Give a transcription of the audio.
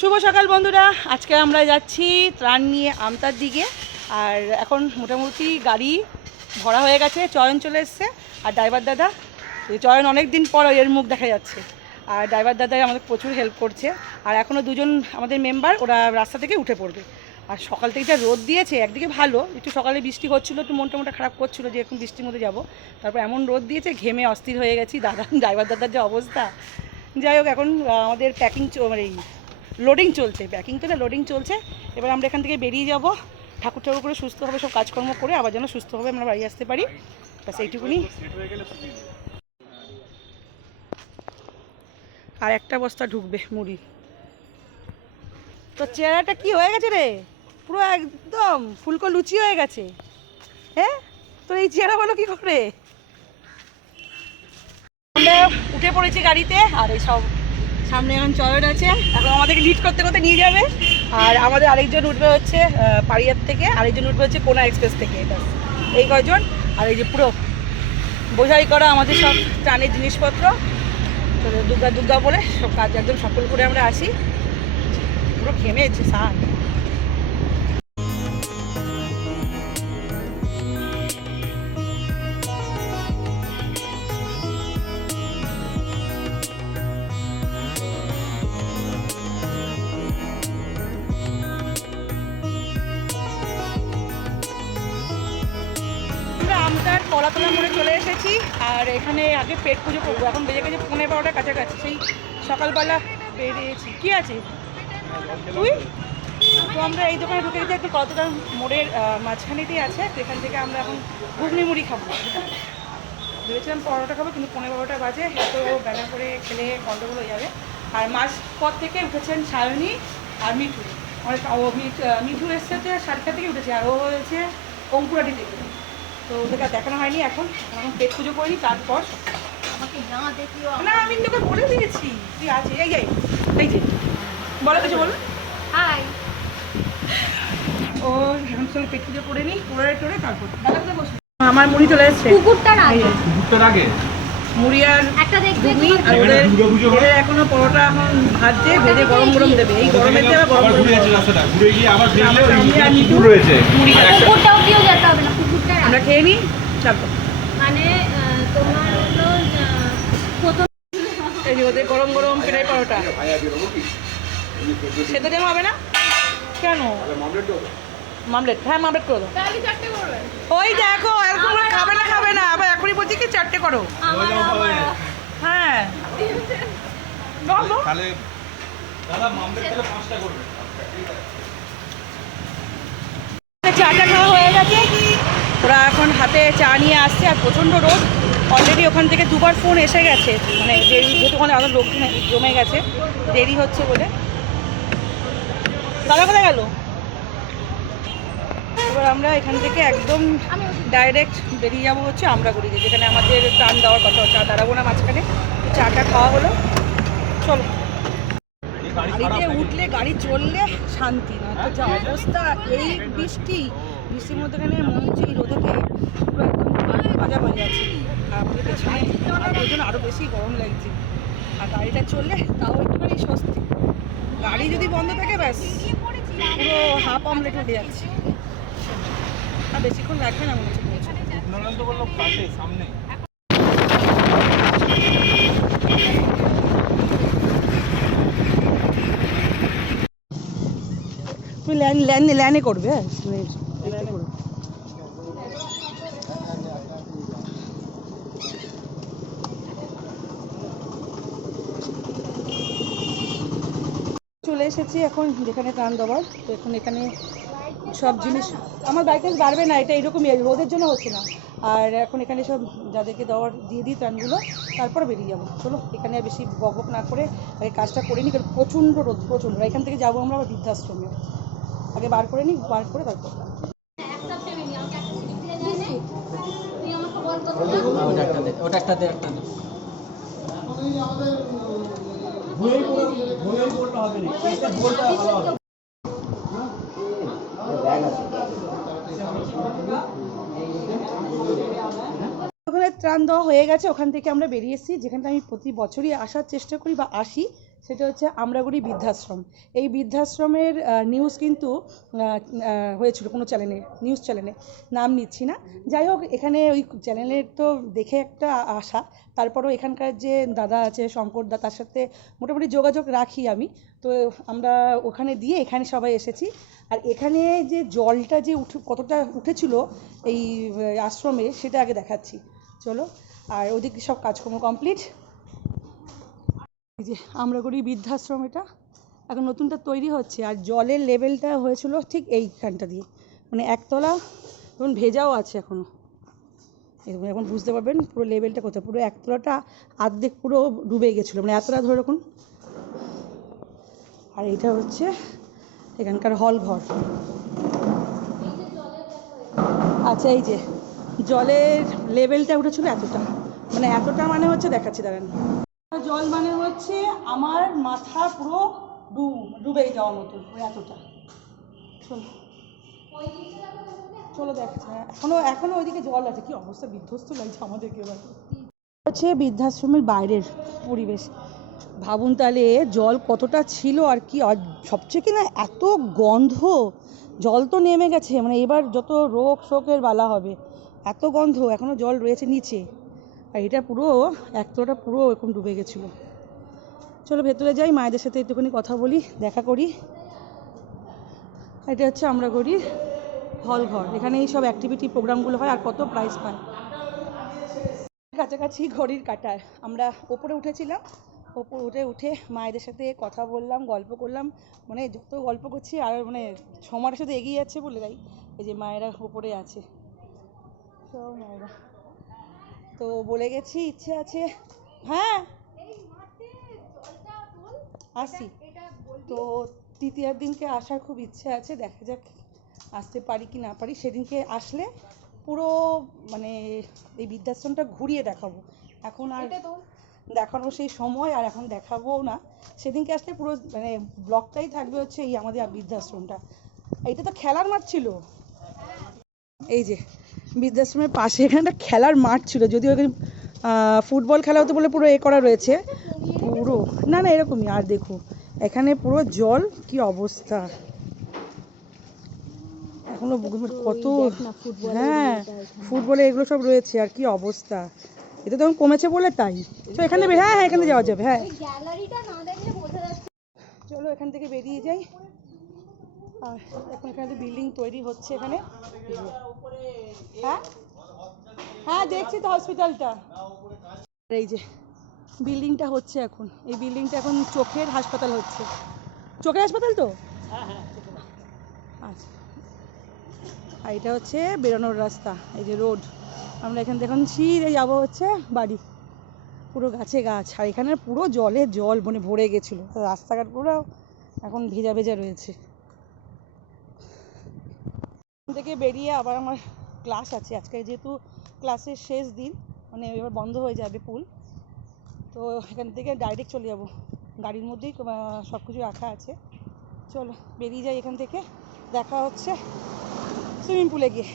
শুভ সকাল বন্ধুরা। আজকে আমরা যাচ্ছি ত্রাণ নিয়ে আমতার দিকে। আর এখন মোটামুটি গাড়ি ভরা হয়ে গেছে, চয়ন চলে এসছে। আর ড্রাইভার দাদা চয়ন অনেক দিন পর এর মুখ দেখা যাচ্ছে। আর ড্রাইভার দাদাই আমাদের প্রচুর হেল্প করছে। আর এখনও দুজন আমাদের মেম্বার ওরা রাস্তা থেকে উঠে পড়বে। আর সকাল থেকে যা রোদ দিয়েছে, একদিকে ভালো, একটু সকালে বৃষ্টি হচ্ছিল, একটু মনটা মনটা খারাপ করছিল যে এখন বৃষ্টির মধ্যে যাব। তারপর এমন রোদ দিয়েছে, ঘেমে অস্থির হয়ে গেছি। দাদা ড্রাইভার দাদার যে অবস্থা। যাই হোক, এখন আমাদের প্যাকিং মানে লোডিং চলছে প্যাকিং তো না লোডিং চলছে। এবার আমরা এখান থেকে বেরিয়ে যাব। ঠাকুর ঠাকুর করে সুস্থভাবে সব কাজকর্ম করে আবার যেন সুস্থভাবে আমরা বাড়ি আসতে পারি। ব্যাস, এইটুকুনি। আর একটা বস্তা ঢুকবে মুড়ি। তো চেহারাটা কি হয়ে গেছে রে? পুরো একদম ফুলকো লুচি হয়ে গেছে। হ্যাঁ? তোর এই চেহারা হলো কি করে? আমরা উঠে পড়েছি গাড়িতে, আর এই সব সামনে এখন চয়ন আছে। এখন আমাদেরকে লিড করতে করতে নিয়ে যাবে। আর আমাদের আরেকজন উঠবে হচ্ছে পাড়িয়ার থেকে। আরেকজন উঠবে হচ্ছে কোনা এক্সপ্রেস থেকে। এই কজন আর এই যে পুরো বোঝাই করা আমাদের সব টানের জিনিসপত্র। তো দুর্গা দুর্গা বলে সব কাজ একদম সফল করে আমরা আসি। পুরো ঘেমেছে সান আর এখানে আগে পেট পুজো করব। এখন বেজে গেছে পনেরো বারোটার কাছাকাছি। সেই সকালবেলা বেরিয়েছি। কি আছে? তুই? তো আমরা এই দোকানে ঢুকে গেছি। একটু কতটা মোড়ের মাঝখানেতেই আছে। তো এখান থেকে আমরা এখন ঘুগনি মুড়ি খাব। ভেবেছিলাম পনেরোটা খাব, কিন্তু পনেরো বারোটা বাজে। এত বেলা করে খেলে গন্ডগোল হয়ে যাবে। আর মাঝ পর থেকে উঠেছেন সায়নী আর মিঠু। অনেক মিঠ- এসছে হচ্ছে সাতটা থেকে উঠেছে। আর ও হয়েছে অঙ্কুরাটি থেকে তো ওদেরকে দেখানো হয়নি এখন। এখন পেট পুজো করিনি তারপর আমাকে না দেখিও না আমি তোকে বলে দিয়েছি। তুই আছে এই এই এই যে বলো কিছু বলো। হাই। ও এখন চলো পেট পুজো করে নিই করে টোরে তারপর। দাদা বসে আমার মুড়ি চলে এসছে। কুকুরটার আগে। ভুট্টার আগে? মুড়ি আর একটা দেখবে আর ওদের ওদের এখনও পরোটা এখন ভাজছে ভেজে গরম গরম দেবে। এই গরমের দিয়ে আবার আবার গরম গরম ঘুরে গিয়ে আবার রয়েছে। মুড়ি আর কুকুরটাও দিয়েও যেতে হবে না। কুকুরটার আগে। আমরা খেয়ে নিই তারপর মানে তোমার হলো প্রথম এই ওদের গরম গরম পেটাই পরোটা। সেটা দেওয়া হবে না? কেন? মামলেট। হ্যাঁ মামলেট করে ওই দেখো এরকম করে খাবে না খাবে না। আবার এখনই বলছি কি চারটে করো। হ্যাঁ। বলো। তাহলে দাদা মামলেট তাহলে পাঁচটা করবে। চাটা খাওয়া হয়ে গেছে। ওরা এখন হাতে চা নিয়ে আসছে আর প্রচণ্ড রোদ। অলরেডি ওখান থেকে দুবার ফোন এসে গেছে। মানে দেরি, যেহেতু ওখানে আরও লোক জমে গেছে, দেরি হচ্ছে বলে। দাদা কোথায় গেল? এবার আমরা এখান থেকে একদম ডাইরেক্ট বেরিয়ে যাব হচ্ছে আমরা করি যেখানে আমাদের প্রাণ দেওয়ার কথা, চা দাঁড়াবো না মাঝখানে। চাটা খাওয়া হলো। চলো। গাড়িতে উঠলে, গাড়ি চললে শান্তি না তো যা অবস্থা, এই বৃষ্টি। বৃষ্টির মধ্যেখানে মনে হচ্ছে এই রোদেতে পুরো একদম বাজা বাজা আছে আর আমাদের পেছনে ওই জন্য আরও বেশি গরম লাগছে। আর গাড়িটা চললে তাও একটুখানি স্বস্তি। গাড়ি যদি বন্ধ থাকে ব্যাস পুরো হাফ অমলেট উঠে যাচ্ছে। আর বেশিক্ষণ লাগবে না মনে হচ্ছে সামনে। তুমি ল্যান ল্যান ল্যানে করবে হ্যাঁ। চলে এসেছি এখন যেখানে ত্রাণ দেওয়ার তো এখন এখানে সব জিনিস আমার বাইকে বাড়বে না, এটা এরকমই রোদের জন্য হচ্ছে না। আর এখন এখানে সব যাদেরকে দেওয়ার দিয়ে দিই ত্রাণগুলো, তারপর বেরিয়ে যাব। চলো, এখানে বেশি বক বক না করে আগে কাজটা করে নিই, কারণ প্রচণ্ড রোদ, প্রচণ্ড। এখান থেকে যাব আমরা বৃদ্ধাশ্রমে। আগে বার করে নিই, বার করে তারপর ওখানে ত্রাণ দেওয়া হয়ে গেছে, ওখান থেকে আমরা বেরিয়ে এসেছি। যেখানটা আমি প্রতি বছরই আসার চেষ্টা করি বা আসি সেটা হচ্ছে আমরাগুড়ি বৃদ্ধাশ্রম। এই বৃদ্ধাশ্রমের নিউজ কিন্তু হয়েছিল কোনো চ্যানেলে নিউজ চ্যানেলে নাম নিচ্ছি না। যাই হোক, এখানে ওই চ্যানেলের তো দেখে একটা আশা। তারপরও এখানকার যে দাদা আছে, শঙ্কর দা, তার সাথে মোটামুটি যোগাযোগ রাখি আমি। তো আমরা ওখানে দিয়ে এখানে সবাই এসেছি। আর এখানে যে জলটা যে উঠে, কতটা উঠেছিল এই আশ্রমে, সেটা আগে দেখাচ্ছি। চলো, আর ওদিকে সব কাজকর্ম কমপ্লিট এই যে আমরা করি বৃদ্ধাশ্রম এটা। এখন নতুনটা তৈরি হচ্ছে আর জলের লেভেলটা হয়েছিল ঠিক এইখানটা দিয়ে। মানে একতলা এখন ভেজাও আছে এখনও এরকম এখন বুঝতে পারবেন পুরো লেভেলটা কোথায়। পুরো একতলাটা আর্ধেক পুরো ডুবে গেছিল। মানে এতটা ধরে রাখুন। আর এটা হচ্ছে এখানকার হল ঘর আচ্ছা এই যে জলের লেভেলটা উঠেছিল এতটা। মানে এতটা মানে হচ্ছে দেখাচ্ছি, দাঁড়ান। জল মানে হচ্ছে আমার মাথা পুরো ডুব যাওয়ার মতো এতটা। চলো। চলো দেখাচ্ছি হ্যাঁ এখনও এখনও ওইদিকে জল আছে, কি অবস্থা বিধ্বস্ত লাগছে আমাদেরকে এবার হচ্ছে বৃদ্ধাশ্রমের বাইরের পরিবেশ। ভাবুন তাহলে জল কতটা ছিল আর কি, আর সবচেয়ে কি না এত গন্ধ। জল তো নেমে গেছে মানে এবার যত রোগ শোকের বালা হবে, এত গন্ধ এখনও জল রয়েছে নিচে। আর এটা পুরো একতলাটা পুরো এরকম ডুবে গেছিল। চলো ভেতরে যাই, মায়েদের সাথে একটুখানি কথা বলি, দেখা করি। এটা হচ্ছে আমরা করি হল ঘর এখানে এই সব অ্যাক্টিভিটি প্রোগ্রামগুলো হয় আর কত প্রাইজ পায়। কাছাকাছি ঘড়ির কাটায় আমরা ওপরে উঠেছিলাম, ওপর উঠে উঠে মায়েদের সাথে কথা বললাম, গল্প করলাম। মানে যত গল্প করছি আর মানে সময়ের সাথে এগিয়ে যাচ্ছে বলে, তাই এই যে মায়েরা ওপরে আছে। সব মায়েরা। তো বলে গেছি ইচ্ছে আছে। হ্যাঁ? আসি। তো তৃতীয়ার দিনকে আসার খুব ইচ্ছে আছে দেখা যাক আসতে পারি কি না পারি। সেদিনকে আসলে পুরো মানে এই বৃদ্ধাশ্রমটা ঘুরিয়ে দেখাবো। এখন আর দেখানো সেই সময় আর এখন দেখাবো না। সেদিনকে আসলে পুরো মানে ব্লকটাই থাকবে হচ্ছে এই আমাদের বৃদ্ধাশ্রমটা। এইটা তো খেলার মাঠ ছিল। এই যে বৃদ্ধাশ্রমের পাশে এখানে একটা খেলার মাঠ ছিল যদিও এখানে ফুটবল খেলা হতে বলে পুরো এ করা রয়েছে। পুরো না না এরকমই আর দেখো এখানে পুরো জল কি অবস্থা। এখনও কত হ্যাঁ ফুটবলে এগুলো সব রয়েছে আর কি অবস্থা। এটা তখন কমেছে বলে তাই। তো এখানে হ্যাঁ হ্যাঁ এখানে যাওয়া যাবে হ্যাঁ। চলো এখান থেকে বেরিয়ে যাই। এখন এখানে বিল্ডিং তৈরি হচ্ছে এখানে। হ্যাঁ? হ্যাঁ দেখছি তো হসপিটালটা। এই যে বিল্ডিংটা হচ্ছে এখন। এই বিল্ডিংটা এখন চোখের হাসপাতাল হচ্ছে। চোখের হাসপাতাল তো? আচ্ছা। আর এটা হচ্ছে বেরোনোর রাস্তা, এই যে রোড। আমরা এখান থেকে এখন সিধে যাব হচ্ছে বাড়ি। পুরো গাছে গাছ। আর এখানে পুরো জলে জল মানে ভরে গেছিল। রাস্তাঘাট পুরো এখন ভেজা ভেজা রয়েছে। থেকে বেরিয়ে আবার আমার ক্লাস আছে। আজকে যেহেতু ক্লাসের শেষ দিন মানে এবার বন্ধ হয়ে যাবে পুল তো এখান থেকে ডাইরেক্ট চলে যাব। গাড়ির মধ্যেই সব কিছু রাখা আছে। চলো, বেরিয়ে যাই এখান থেকে। দেখা হচ্ছে সুইমিং পুলে গিয়ে।